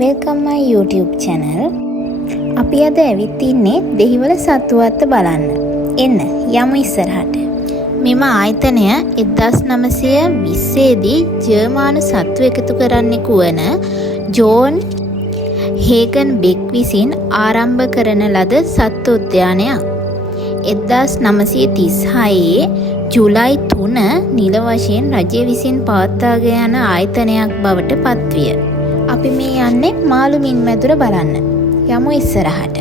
Welcome my YouTube channel. අපි අද ඇවිත් ඉන්නේ දෙහිවල සත්තුවත්ත බලන්න. එන්න යමු ඉස්සරහට. මෙම ආයතනය 1920 දී ජර්මානු සත්තු එකතු කරන්නෙකු වන ජෝන් හේගන්බෙක් විසින් ආරම්භ කරන ලද සත්තු උද්‍යානයක්. 1936 ජූලයි 3 නිල වශයෙන් රජය විසින් පවත්වාගෙන යන ආයතනයක් බවට පත්විය. අපි මේ යන්නේ මාළු මින් මැදුර බලන්න. යමු ඉස්සරහට.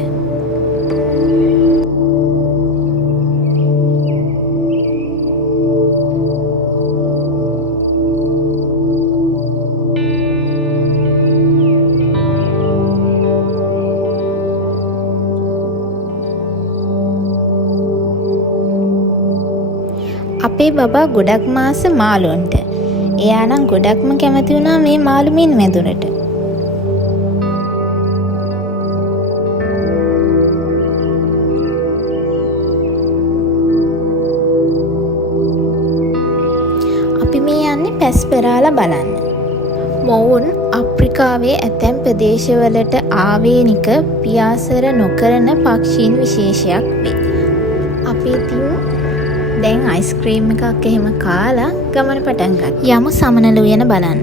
අපේ බබා ගොඩක් මාස මාළුන්ට. එයා නම් ගොඩක්ම කැමති වුණා මේ මාළු මින් මැදුරට. අපි මේ යන්නේ පැස්පෙරාලා බලන්න. මොවුන් අප්‍රිකාවේ ඇතැම් ප්‍රදේශවලට ආවේනික පියාසර නොකරන පක්ෂීන් විශේෂයක් වේ. අපි ඉතින් දැන් අයිස්ක්‍රීම් එකක් එහෙම කාලා ගමන පටන් ගන්න. යමු සමනල උයන බලන්න.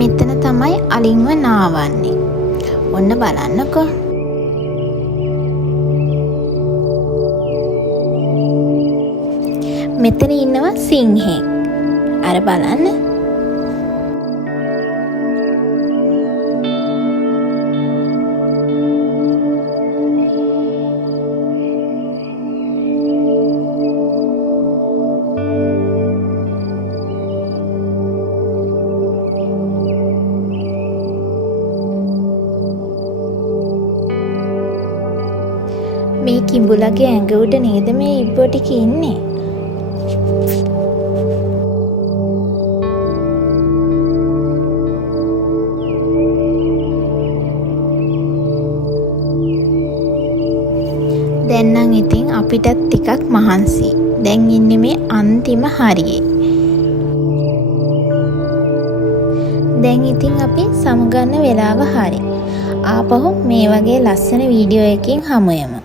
මෙතන තමයි අලින්ව නාවන්නේ. ඔන්න බලන්නකෝ. මෙතන ඉන්නවා සිංහෙක්. අර බලන්න. මේ කිඹුලගේ ඇඟ උඩ නේද මේ ඉබ්බෝ ටික ඉන්නේ. දැන් නම් ඉතින් අපිටත් ටිකක් මහන්සි. දැන් ඉන්නේ මේ අන්තිම හරියේ. දැන් ඉතින් අපි සමුගන්න වෙලාව හරි. ආපහු මේ වගේ ලස්සන වීඩියෝ එකකින් හමු වෙමු.